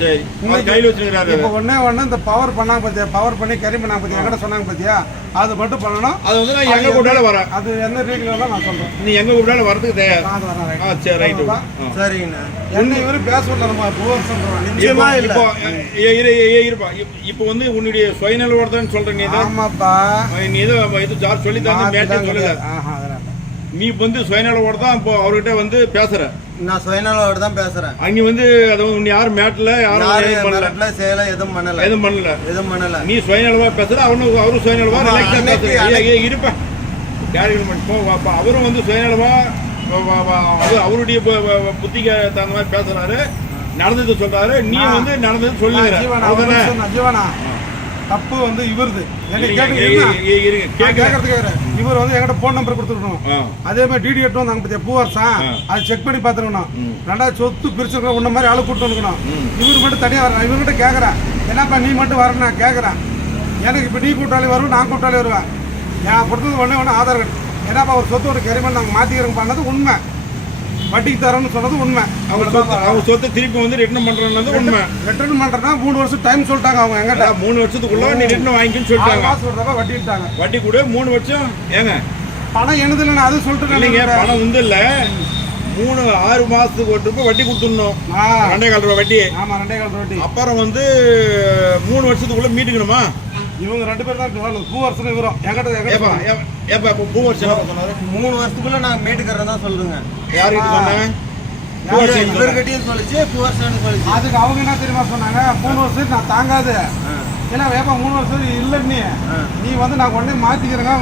சரி கையில் வச்சிருக்காரு. இப்போ ஒண்ணே இந்த பவர் பண்ணாங்க பாத்தியா, பவர் பண்ணி கறி பண்ணாங்க பாத்தியா, என்கிட்ட சொன்னாங்க பாத்தியா, அது மட்டும் பண்ணணும். அது வந்து நான் எங்க கூப்பிட்டாலும் வரேன். அது என்ன ரீதியில நான் சொல்றேன். நீ எங்க கூப்பிட்டாலும் வரதுக்கு தயார். சரி ரைட். சரிங்கண்ணா. என்ன இவரு பேசல நம்ம பூவர் சொல்றோம். நிச்சயமா இல்ல. இப்போ இப்போ வந்து உன்னுடைய சுயநலவர்தான் சொல்ற நீ தான். ஆமாப்பா. நீ இது ஜார் சொல்லி தான் மேட்டே சொல்லல. நீ வந்து சுயநலவோட தான் இப்போ அவர்கிட்ட வந்து பேசுற. நான் சுயநலவோட தான் பேசுறேன். நீ வந்து அது உன்னை யாரும் மேட்ல யாரும் பண்ணல, சேல எதுவும் பண்ணல. நீ சுயநலவா பேசுற, அவரும் சுயநலவா ரிலாக்ஸா பேசுற. இருப்ப அவரும் வந்து சுயநலவா அவருடைய புத்திக்கு தகுந்த மாதிரி பேசுறாரு, நடந்தது சொல்றாரு. நீ வந்து நடந்தது சொல்லுங்க. தப்பு வந்து இவருது. இவர் வந்து என்கிட்ட போன் நம்பர் கொடுத்துருக்கணும். அதே மாதிரி டிடி எட்டு வந்தாங்க பத்தியா பூவரசா, அதை செக் பண்ணி பார்த்துருக்கணும். ரெண்டாவது சொத்து பிரிச்சுருக்கணும், உன்ன மாதிரி ஆளு கூட்டு வந்துக்கணும். இவர் மட்டும் தனியா வரணும். இவர்கிட்ட கேட்கறேன், என்னப்பா நீ மட்டும் வரணும் நான் கேட்கறேன். எனக்கு இப்ப நீ கூட்டாளி வருவேன், நான் கூட்டாளி வருவேன். நான் கொடுத்தது ஒண்ணே ஆதார் கார்டு. என்னப்பா ஒரு சொத்து ஒரு கரிமன் நாங்கள் மாத்திக்கிறோம் பண்ணது உண்மை, வட்டிக்கு தரோம்னு சொன்னது உண்மை. அவங்க சொத்தை திருப்பி வந்து ரிட்டர்ன் பண்றது உண்மை. ரிட்டர்ன் பண்றேன்னா 3 வருஷம் டைம் சொல்லிட்டாங்க அவங்க. எங்கிட்ட 3 வருஷத்துக்குள்ள நீ ரிட்டர்ன் வாங்கிக்கன்னு சொல்லிட்டாங்க. வட்டிட்டாங்க. வட்டி கூட 3 வருஷம். ஏங்க பணம் எனது இல்லை, அது சொல்லிட்டு இல்லைங்க, பணம் வந்து இல்ல 6 மாசத்துக்கு ஒரு ரூபாய் வட்டி கொடுத்துடணும். 2.25 ரூபாய் வட்டி. ஆமா 2.25 வட்டி. அப்புறம் வந்து 3 வருஷத்துக்குள்ள மீட்டுக்கணுமா? இவங்க 2 பேர் தான் பூவரசன் இவரும். ஏப்பா பூவரசன் சொன்னாரு 3 வருஷத்துக்குள்ள நாங்க மீட்டுக்கிறதா சொல்லுங்க. யார்கிட்ட சொன்னாங்க? இவர்கிட்டயும் சொல்லிச்சு, பூவரசன் சொல்லிச்சு. அதுக்கு அவங்க என்ன தெரியுமா சொன்னாங்க, 3 வருஷம் நான் தாங்காது. ஏன்னா வேப்பா 3 வருஷம் இல்லை, நீ வந்து நான் உடனே மாத்திக்கிறேங்க.